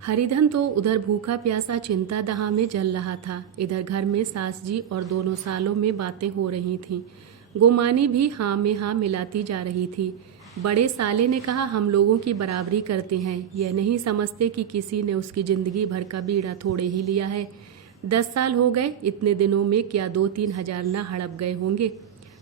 हरिधन तो उधर भूखा प्यासा चिंता दहा में जल रहा था। इधर घर में सास जी और दोनों सालों में बातें हो रही थीं। गुमानी भी हाँ में हाँ मिलाती जा रही थी। बड़े साले ने कहा, हम लोगों की बराबरी करते हैं, यह नहीं समझते कि किसी ने उसकी जिंदगी भर का बीड़ा थोड़े ही लिया है। 10 साल हो गए, इतने दिनों में क्या 2-3 हजार न हड़प गए होंगे।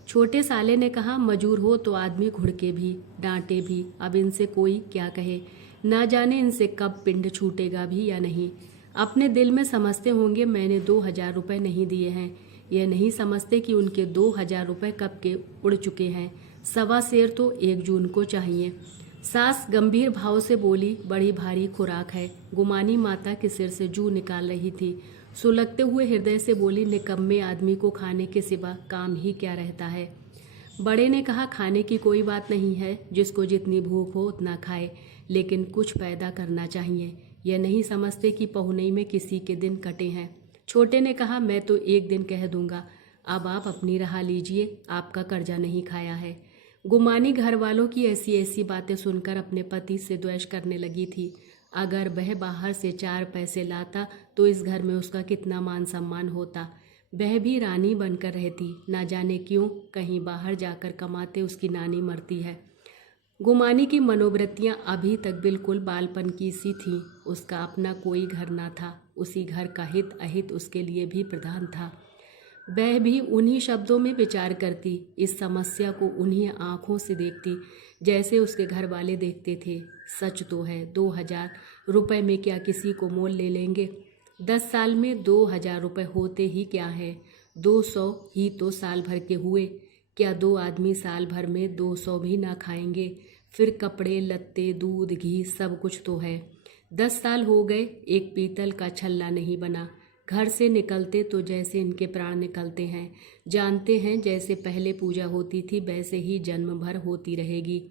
छोटे साले ने कहा, मजूर हो तो आदमी घुड़के भी, डांटे भी, अब इनसे कोई क्या कहे। ना जाने इनसे कब पिंड छूटेगा भी या नहीं। अपने दिल में समझते होंगे मैंने 2,000 रुपये नहीं दिए हैं। यह नहीं समझते कि उनके 2,000 रुपये कब के उड़ चुके हैं। 1.25 सेर तो 1 जून को चाहिए। सास गंभीर भाव से बोली, बड़ी भारी खुराक है। गुमानी माता के सिर से जू निकाल रही थी। सुलगते हुए हृदय से बोली, निकम्मे आदमी को खाने के सिवा काम ही क्या रहता है। बड़े ने कहा, खाने की कोई बात नहीं है, जिसको जितनी भूख हो उतना खाए, लेकिन कुछ पैदा करना चाहिए। यह नहीं समझते कि पहुनई में किसी के दिन कटे हैं। छोटे ने कहा, मैं तो एक दिन कह दूंगा, अब आप अपनी राह लीजिए, आपका कर्जा नहीं खाया है। गुमानी घर वालों की ऐसी ऐसी बातें सुनकर अपने पति से द्वेष करने लगी थी। अगर वह बाहर से 4 पैसे लाता तो इस घर में उसका कितना मान सम्मान होता। वह भी रानी बनकर रहती। ना जाने क्यों कहीं बाहर जाकर कमाते उसकी नानी मरती है। गुमानी की मनोवृत्तियां अभी तक बिल्कुल बालपन की सी थीं। उसका अपना कोई घर ना था। उसी घर का हित अहित उसके लिए भी प्रधान था। वह भी उन्हीं शब्दों में विचार करती, इस समस्या को उन्हीं आँखों से देखती जैसे उसके घर वाले देखते थे। सच तो है, 2,000 रुपये में क्या किसी को मोल ले लेंगे। 10 साल में 2,000 रुपये होते ही क्या है। 200 ही तो साल भर के हुए। क्या 2 आदमी साल भर में 200 भी ना खाएंगे। फिर कपड़े लत्ते, दूध, घी सब कुछ तो है। 10 साल हो गए, एक पीतल का छल्ला नहीं बना। घर से निकलते तो जैसे इनके प्राण निकलते हैं। जानते हैं जैसे पहले पूजा होती थी वैसे ही जन्म भर होती रहेगी।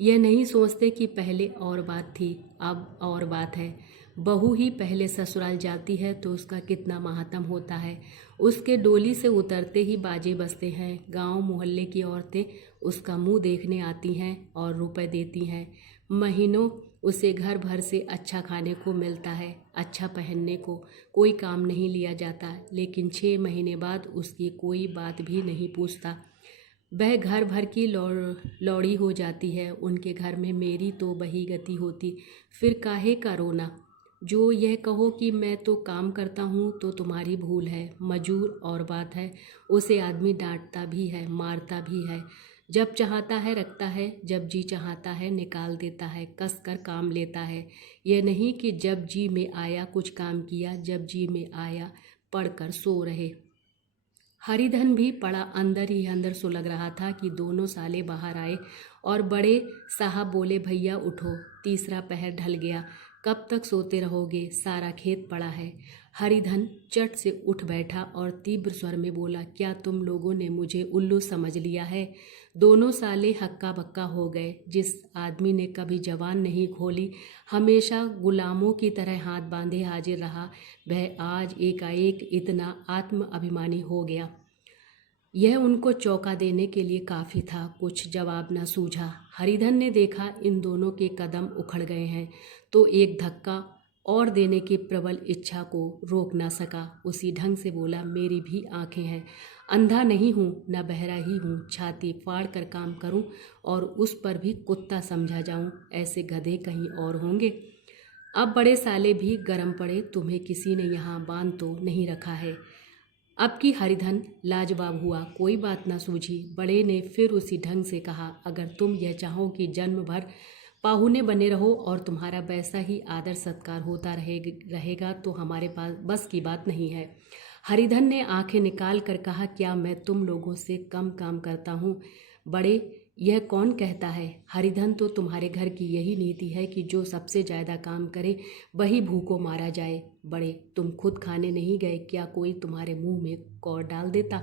यह नहीं सोचते कि पहले और बात थी, अब और बात है। बहू ही पहले ससुराल जाती है तो उसका कितना माहात्म होता है। उसके डोली से उतरते ही बाजे बजते हैं। गांव मोहल्ले की औरतें उसका मुंह देखने आती हैं और रुपए देती हैं। महीनों उसे घर भर से अच्छा खाने को मिलता है, अच्छा पहनने को। कोई काम नहीं लिया जाता, लेकिन 6 महीने बाद उसकी कोई बात भी नहीं पूछता। वह घर भर की लौड़ी हो जाती है। उनके घर में मेरी तो वही गति होती, फिर काहे का रोना। जो यह कहो कि मैं तो काम करता हूँ तो तुम्हारी भूल है। मजूर और बात है, उसे आदमी डांटता भी है, मारता भी है। जब चाहता है रखता है, जब जी चाहता है निकाल देता है, कस कर काम लेता है। यह नहीं कि जब जी में आया कुछ काम किया, जब जी में आया पढ़कर सो रहे। हरिधन भी पड़ा अंदर ही अंदर सुलग रहा था कि दोनों साले बाहर आए और बड़े साहब बोले, भैया उठो, तीसरा पहर ढल गया, कब तक सोते रहोगे, सारा खेत पड़ा है। हरिधन चट से उठ बैठा और तीव्र स्वर में बोला, क्या तुम लोगों ने मुझे उल्लू समझ लिया है। दोनों साले हक्का बक्का हो गए। जिस आदमी ने कभी जबान नहीं खोली, हमेशा गुलामों की तरह हाथ बांधे हाजिर रहा, वह आज एकाएक इतना आत्म अभिमानी हो गया। यह उनको चौंका देने के लिए काफ़ी था। कुछ जवाब न सूझा। हरिधन ने देखा इन दोनों के कदम उखड़ गए हैं तो एक धक्का और देने की प्रबल इच्छा को रोक ना सका। उसी ढंग से बोला, मेरी भी आंखें हैं, अंधा नहीं हूँ, न बहरा ही हूँ। छाती फाड़ कर काम करूँ और उस पर भी कुत्ता समझा जाऊँ, ऐसे गधे कहीं और होंगे। अब बड़े साले भी गरम पड़े, तुम्हें किसी ने यहाँ बांध तो नहीं रखा है। अब की हरिधन लाजवाब हुआ, कोई बात न सूझी। बड़े ने फिर उसी ढंग से कहा, अगर तुम यह चाहो कि जन्म भर पाहुने बने रहो और तुम्हारा वैसा ही आदर सत्कार होता रहेगा तो हमारे पास बस की बात नहीं है। हरिधन ने आंखें निकाल कर कहा, क्या मैं तुम लोगों से कम काम करता हूँ। बड़े, यह कौन कहता है। हरिधन, तो तुम्हारे घर की यही नीति है कि जो सबसे ज़्यादा काम करे वही भूखों मारा जाए। बड़े, तुम खुद खाने नहीं गए, क्या कोई तुम्हारे मुंह में कौर डाल देता।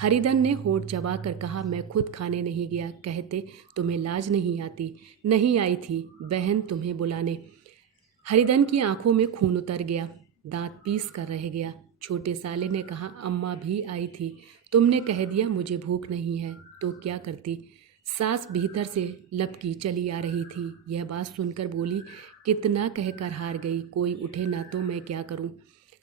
हरिधन ने होंठ चबा कर कहा, मैं खुद खाने नहीं गया, कहते तुम्हें लाज नहीं आती। नहीं आई थी बहन तुम्हें बुलाने। हरिधन की आंखों में खून उतर गया, दांत पीस कर रह गया। छोटे साले ने कहा, अम्मा भी आई थी, तुमने कह दिया मुझे भूख नहीं है, तो क्या करती। सास भीतर से लपकी चली आ रही थी। यह बात सुनकर बोली, कितना कहकर हार गई, कोई उठे ना तो मैं क्या करूं।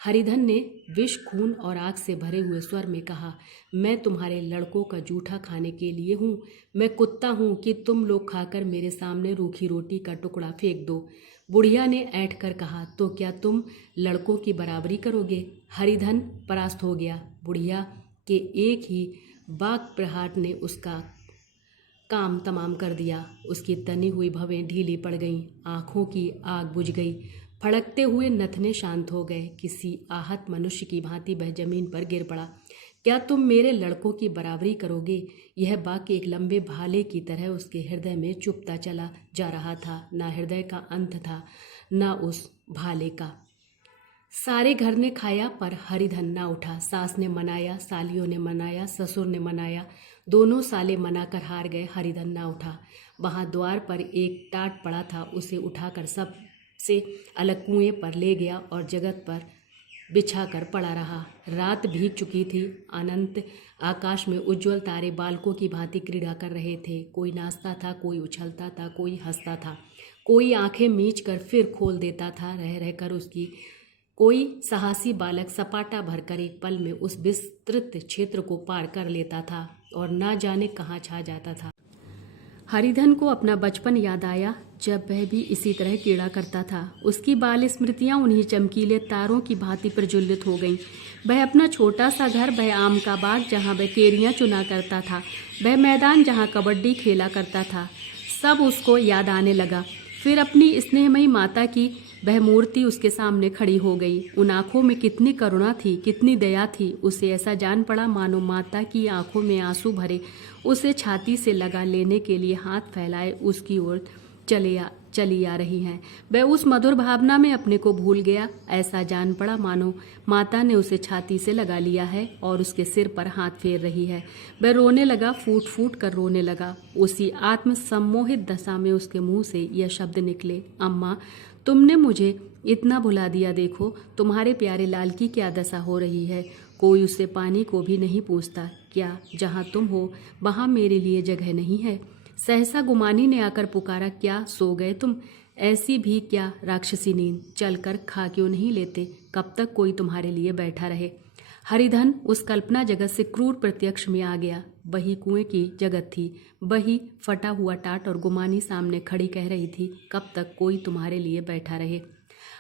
हरिधन ने विष, खून और आग से भरे हुए स्वर में कहा, मैं तुम्हारे लड़कों का जूठा खाने के लिए हूँ। मैं कुत्ता हूँ कि तुम लोग खाकर मेरे सामने रूखी रोटी का टुकड़ा फेंक दो। बुढ़िया ने ऐंठ कर कहा, तो क्या तुम लड़कों की बराबरी करोगे। हरिधन परास्त हो गया। बुढ़िया के एक ही बाक प्रहार ने उसका काम तमाम कर दिया। उसकी तनी हुई भवें ढीली पड़ गईं, आंखों की आग बुझ गई, फड़कते हुए नथने शांत हो गए। किसी आहत मनुष्य की भांति वह जमीन पर गिर पड़ा। क्या तुम मेरे लड़कों की बराबरी करोगे। यह वाक्य एक लंबे भाले की तरह उसके हृदय में चुभता चला जा रहा था। ना हृदय का अंत था, ना उस भाले का। सारे घर ने खाया पर हरिधन ना उठा। सास ने मनाया, सालियों ने मनाया, ससुर ने मनाया, दोनों साले मनाकर हार गए। हरिधन ना उठा। वहां द्वार पर एक टाट पड़ा था, उसे उठाकर सब से अलग कुएं पर ले गया और जगत पर बिछाकर पड़ा रहा। रात भीग चुकी थी। अनंत आकाश में उज्ज्वल तारे बालकों की भांति क्रीड़ा कर रहे थे। कोई नाचता था, कोई उछलता था, कोई हंसता था, कोई आंखें मीच कर फिर खोल देता था। रह रहकर उसकी कोई साहसी बालक सपाटा भरकर एक पल में उस विस्तृत क्षेत्र को पार कर लेता था और ना जाने कहाँ छा जाता था। हरिधन को अपना बचपन याद आया, जब वह भी इसी तरह कीड़ा करता था। उसकी बाल स्मृतियां उन्हीं चमकीले तारों की भांति प्रज्वलित हो गईं। वह अपना छोटा सा घर, वह आम का बाग जहां वह केरियां चुना करता था, वह मैदान जहां कबड्डी खेला करता था, सब उसको याद आने लगा। फिर अपनी स्नेहमयी माता की वह मूर्ति उसके सामने खड़ी हो गई। उन आंखों में कितनी करुणा थी, कितनी दया थी। उसे ऐसा जान पड़ा मानो माता की आंखों में आंसू भरे उसे छाती से लगा लेने के लिए हाथ फैलाए उसकी ओर चली आ रही हैं। वह उस मधुर भावना में अपने को भूल गया। ऐसा जान पड़ा मानो माता ने उसे छाती से लगा लिया है और उसके सिर पर हाथ फेर रही है। वह रोने लगा, फूट फूट कर रोने लगा। उसी आत्म सम्मोहित दशा में उसके मुंह से यह शब्द निकले, अम्मा तुमने मुझे इतना भुला दिया। देखो तुम्हारे प्यारे लाल की क्या दशा हो रही है। कोई उससे पानी को भी नहीं पूछता। क्या जहाँ तुम हो वहाँ मेरे लिए जगह नहीं है। सहसा गुमानी ने आकर पुकारा, क्या सो गए तुम। ऐसी भी क्या राक्षसी नींद। चलकर खा क्यों नहीं लेते। कब तक कोई तुम्हारे लिए बैठा रहे। हरिधन उस कल्पना जगत से क्रूर प्रत्यक्ष में आ गया। वही कुएं की जगत थी, वही फटा हुआ टाट और गुमानी सामने खड़ी कह रही थी, कब तक कोई तुम्हारे लिए बैठा रहे।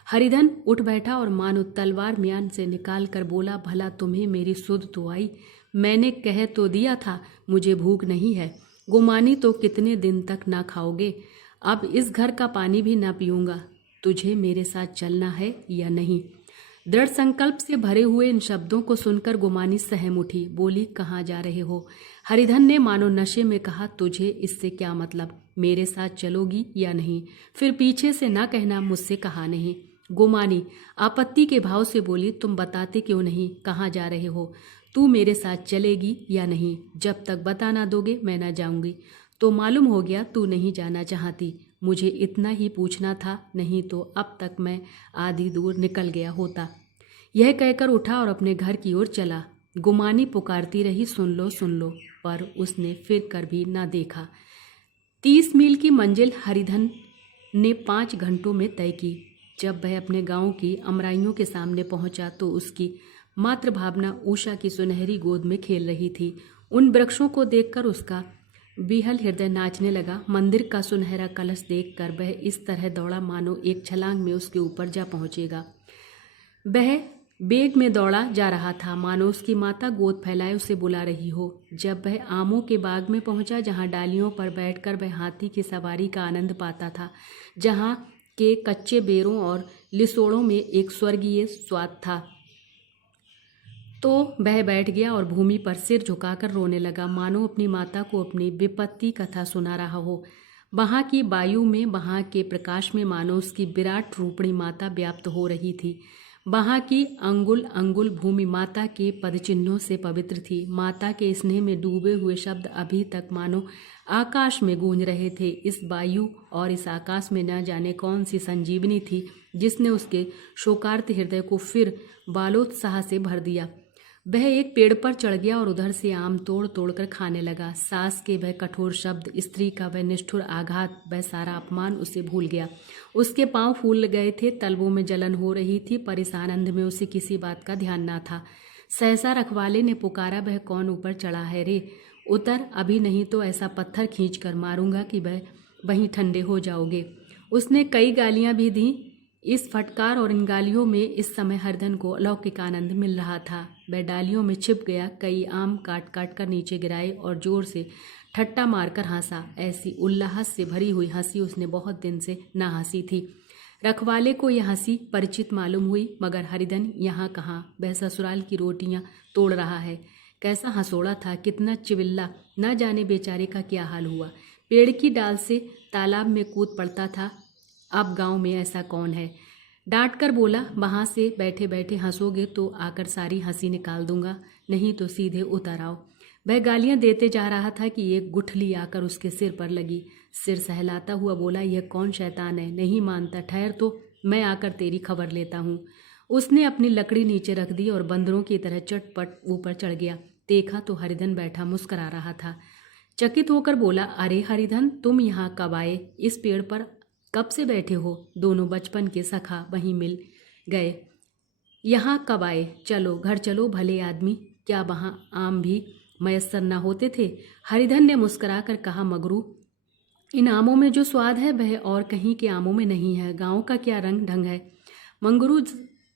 हरिधन उठ बैठा और मानो तलवार म्यान से निकाल कर बोला, भला तुम्हें मेरी सुध तो आई। मैंने कह तो दिया था मुझे भूख नहीं है। गुमानी तो कितने दिन तक ना खाओगे। अब इस घर का पानी भी ना पीऊंगा। तुझे मेरे साथ चलना है या नहीं। दृढ़ संकल्प से भरे हुए इन शब्दों को सुनकर गुमानी सहम उठी। बोली, कहाँ जा रहे हो। हरिधन ने मानो नशे में कहा, तुझे इससे क्या मतलब। मेरे साथ चलोगी या नहीं। फिर पीछे से ना कहना मुझसे कहा नहीं। गुमानी आपत्ति के भाव से बोली, तुम बताते क्यों नहीं कहाँ जा रहे हो। तू मेरे साथ चलेगी या नहीं। जब तक बता ना दोगे मैं ना जाऊंगी। तो मालूम हो गया तू नहीं जाना चाहती। मुझे इतना ही पूछना था, नहीं तो अब तक मैं आधी दूर निकल गया होता। यह कहकर उठा और अपने घर की ओर चला। गुमानी पुकारती रही, सुन लो सुन लो, पर उसने फिर कर भी ना देखा। 30 मील की मंजिल हरिधन ने 5 घंटों में तय की। जब वह अपने गांव की अमराइयों के सामने पहुंचा तो उसकी मातृ भावना उषा की सुनहरी गोद में खेल रही थी। उन वृक्षों को देखकर उसका विहल हृदय नाचने लगा। मंदिर का सुनहरा कलश देखकर वह इस तरह दौड़ा मानो एक छलांग में उसके ऊपर जा पहुंचेगा। वह बेग में दौड़ा जा रहा था, मानो उसकी माता गोद फैलाए उसे बुला रही हो। जब वह आमों के बाग में पहुंचा, जहां डालियों पर बैठकर वह हाथी की सवारी का आनंद पाता था, जहां के कच्चे बेरों और लिसोड़ों में एक स्वर्गीय स्वाद था, तो वह बैठ गया और भूमि पर सिर झुकाकर रोने लगा, मानो अपनी माता को अपनी विपत्ति कथा सुना रहा हो। वहाँ की वायु में, वहाँ के प्रकाश में मानो उसकी विराट रूपणी माता व्याप्त हो रही थी। वहाँ की अंगुल अंगुल भूमि माता के पदचिन्हों से पवित्र थी। माता के स्नेह में डूबे हुए शब्द अभी तक मानो आकाश में गूंज रहे थे। इस वायु और इस आकाश में न जाने कौन सी संजीवनी थी जिसने उसके शोकार्त हृदय को फिर बालोत्साह से भर दिया। वह एक पेड़ पर चढ़ गया और उधर से आम तोड़ तोड़ कर खाने लगा। सास के वह कठोर शब्द, स्त्री का वह निष्ठुर आघात, वह सारा अपमान उसे भूल गया। उसके पांव फूल गए थे, तलवों में जलन हो रही थी, पर इस आनंद में उसे किसी बात का ध्यान ना था। सहसा रखवाले ने पुकारा, वह कौन ऊपर चढ़ा है रे? उतर, अभी नहीं तो ऐसा पत्थर खींच कर मारूंगा कि वह वहीं ठंडे हो जाओगे। उसने कई गालियां भी दी। इस फटकार और इन गालियों में इस समय हरिधन को अलौकिक आनंद मिल रहा था। वह डालियों में छिप गया, कई आम काट काट कर नीचे गिराए और जोर से ठट्टा मारकर हंसा। ऐसी उल्लास से भरी हुई हंसी उसने बहुत दिन से ना हंसी थी। रखवाले को यह हंसी परिचित मालूम हुई, मगर हरिधन यहाँ कहाँ, वह ससुराल की रोटियां तोड़ रहा है। कैसा हंसोड़ा था, कितना चिविल्ला, न जाने बेचारे का क्या हाल हुआ। पेड़ की डाल से तालाब में कूद पड़ता था। अब गांव में ऐसा कौन है? डांट कर बोला, वहाँ से बैठे बैठे हंसोगे तो आकर सारी हंसी निकाल दूंगा, नहीं तो सीधे उतर आओ। वह गालियां देते जा रहा था कि एक गुठली आकर उसके सिर पर लगी। सिर सहलाता हुआ बोला, यह कौन शैतान है? नहीं मानता, ठहर तो मैं आकर तेरी खबर लेता हूँ। उसने अपनी लकड़ी नीचे रख दी और बंदरों की तरह चटपट ऊपर चढ़ गया। देखा तो हरिधन बैठा मुस्करा रहा था। चकित होकर बोला, अरे हरिधन, तुम यहाँ कब आए? इस पेड़ पर कब से बैठे हो? दोनों बचपन के सखा वहीं मिल गए। यहाँ कब आए? चलो घर चलो भले आदमी, क्या वहाँ आम भी मयस्सर न होते थे? हरिधन ने मुस्कुरा कर कहा, मगरू, इन आमों में जो स्वाद है वह और कहीं के आमों में नहीं है। गांव का क्या रंग ढंग है, मंगरू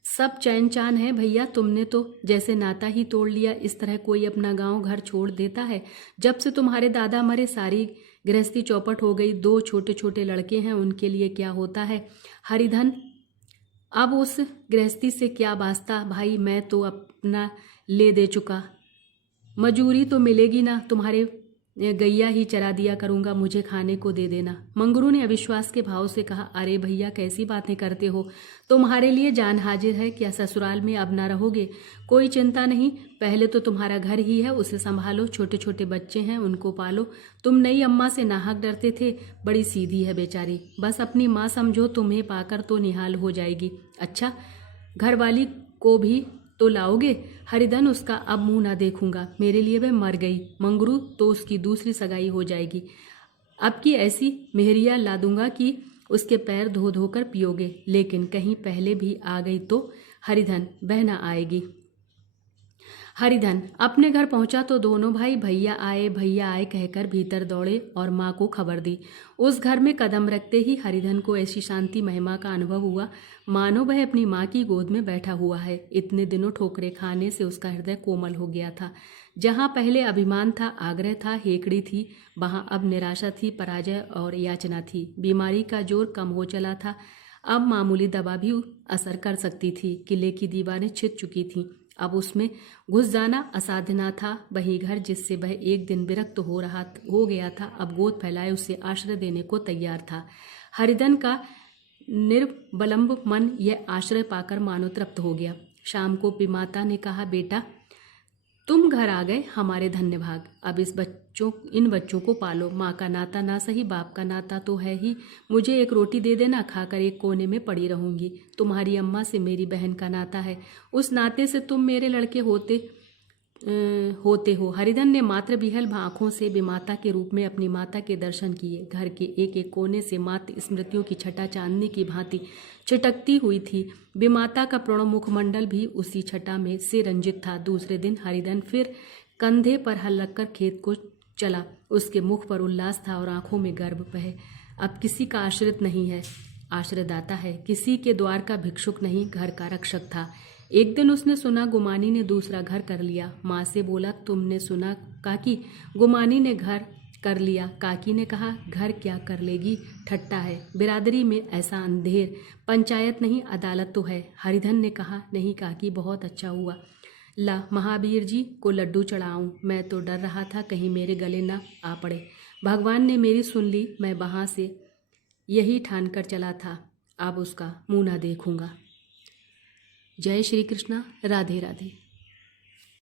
सब चैन चान है। भैया तुमने तो जैसे नाता ही तोड़ लिया। इस तरह कोई अपना गांव घर छोड़ देता है? जब से तुम्हारे दादा मरे सारी गृहस्थी चौपट हो गई। 2 छोटे छोटे लड़के हैं, उनके लिए क्या होता है? हरिधन, अब उस गृहस्थी से क्या वास्ता भाई, मैं तो अपना ले दे चुका। मजूरी तो मिलेगी ना, तुम्हारे गैया ही चरा दिया करूंगा, मुझे खाने को दे देना। मंगरू ने अविश्वास के भाव से कहा, अरे भैया कैसी बातें करते हो? तुम्हारे लिए जान हाजिर है। क्या ससुराल में अब ना रहोगे? कोई चिंता नहीं, पहले तो तुम्हारा घर ही है, उसे संभालो। छोटे छोटे बच्चे हैं, उनको पालो। तुम नई अम्मा से नाहक डरते थे, बड़ी सीधी है बेचारी, बस अपनी माँ समझो, तुम्हें पाकर तो निहाल हो जाएगी। अच्छा, घरवाली को भी तो लाओगे? हरिधन, उसका अब मुंह ना देखूंगा, मेरे लिए वह मर गई। मंगरू, तो उसकी दूसरी सगाई हो जाएगी। अब की ऐसी मेहरिया ला दूंगा कि उसके पैर धो धो कर पियोगे। लेकिन कहीं पहले भी आ गई तो? हरिधन, वह ना आएगी। हरिधन अपने घर पहुंचा तो दोनों भाई भैया आए कहकर भीतर दौड़े और माँ को खबर दी। उस घर में कदम रखते ही हरिधन को ऐसी शांति महिमा का अनुभव हुआ मानो वह अपनी माँ की गोद में बैठा हुआ है। इतने दिनों ठोकरे खाने से उसका हृदय कोमल हो गया था। जहाँ पहले अभिमान था, आग्रह था, हेकड़ी थी, वहाँ अब निराशा थी, पराजय और याचना थी। बीमारी का जोर कम हो चला था। अब मामूली दवा भी असर कर सकती थी। किले की दीवारें छिद चुकी थीं। अब उसमें घुस जाना असाध्य न था। वही घर जिससे वह एक दिन विरक्त हो गया था, अब गोद फैलाए उसे आश्रय देने को तैयार था। हरिधन का निर्वलंब मन यह आश्रय पाकर मानो तृप्त हो गया। शाम को पिमाता ने कहा, बेटा तुम घर आ गए, हमारे धन्य भाग। अब इन बच्चों को पालो। माँ का नाता ना सही, बाप का नाता तो है ही। मुझे एक रोटी दे देना, खाकर एक कोने में पड़ी रहूंगी। तुम्हारी अम्मा से मेरी बहन का नाता है, उस नाते से तुम मेरे लड़के होते हो। हरिधन ने मात्र बिहल आंखों से विमाता के रूप में अपनी माता के दर्शन किए। घर के एक एक कोने से मात्र स्मृतियों की छटा चांदनी की भांति छिटकती हुई थी। विमाता का प्रणव मुखमंडल भी उसी छटा में से रंजित था। दूसरे दिन हरिधन फिर कंधे पर हल रखकर खेत को चला। उसके मुख पर उल्लास था और आंखों में गर्व। वह अब किसी का आश्रित नहीं है, आश्रयदाता है। किसी के द्वार का भिक्षुक नहीं, घर का रक्षक था। एक दिन उसने सुना गुमानी ने दूसरा घर कर लिया। माँ से बोला, तुमने सुना काकी, गुमानी ने घर कर लिया। काकी ने कहा, घर क्या कर लेगी, ठट्टा है। बिरादरी में ऐसा अंधेर, पंचायत नहीं अदालत तो है। हरिधन ने कहा, नहीं काकी, बहुत अच्छा हुआ। ला महावीर जी को लड्डू चढ़ाऊं, मैं तो डर रहा था कहीं मेरे गले ना आ पड़े। भगवान ने मेरी सुन ली, मैं वहाँ से यही ठान कर चला था, अब उसका मुँह ना देखूंगा। जय श्री कृष्णा, राधे राधे।